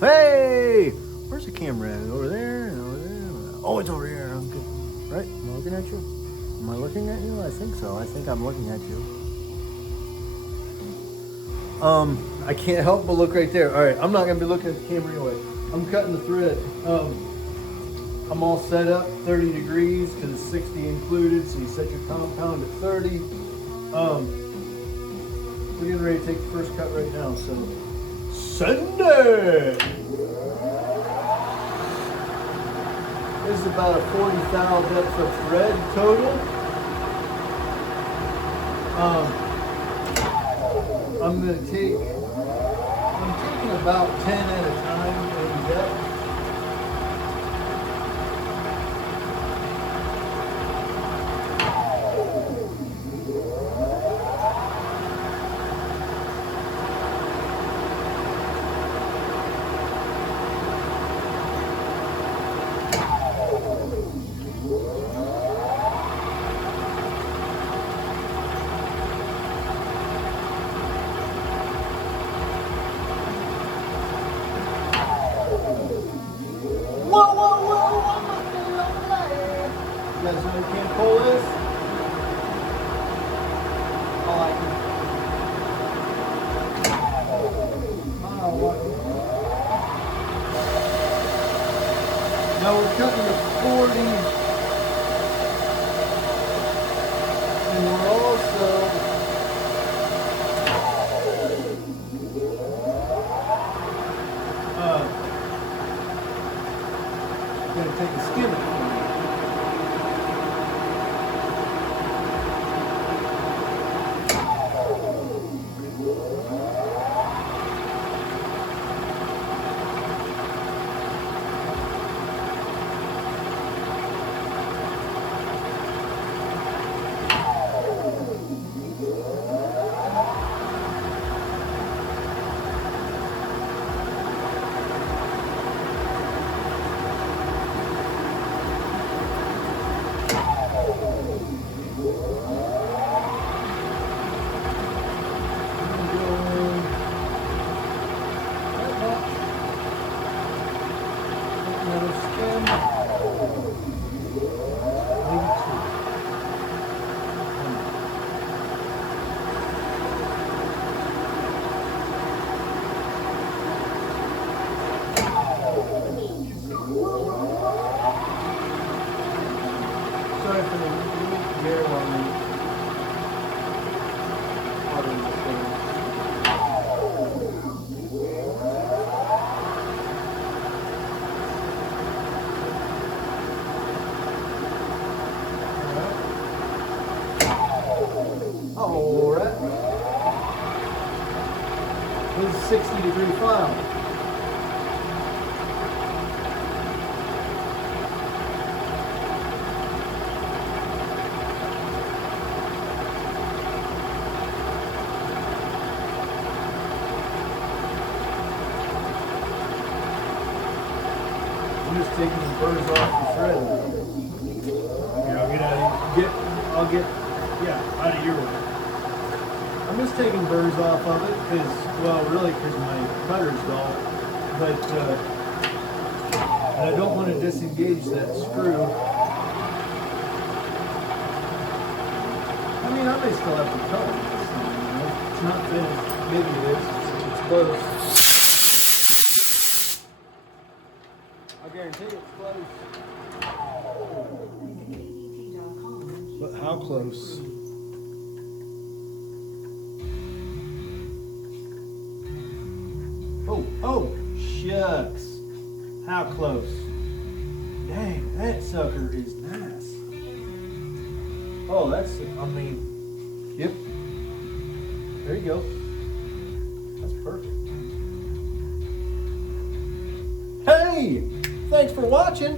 Hey! Where's the camera at? Over there and over there? Oh, it's over here. I'm good. Right? Am I looking at you? Am I looking at you? I think so. I think I'm looking at you. I can't help but look right there. All right, I'm not gonna be looking at the camera anyway. I'm cutting the thread. I'm all set up, 30 degrees, because it's 60 included, so you set your compound at 30. We're getting ready to take the first cut right now, so Sunday! This is about a 40 thou depth of thread total. I'm taking about 10 at a time in depth. You guys know you can't pull this? I like it. Now we're cutting to 40. And we're also going to take a skim. Sorry for the gear on the watering the thing. Alright. This is a 60-degree file. I'm just taking the burrs off the thread. Here, I'll get out of out of your way. I'm just taking burrs off of it because, well, really because my cutter's dull, but and I don't want to disengage that screw. I mean, I may still have to cut this thing, you know? It's not finished. Maybe it is. It's close. I guarantee it's close. But how close? Oh, shucks. How close? Dang, that sucker is nice. Oh, yep. There you go. That's perfect. Hey! Thanks for watching.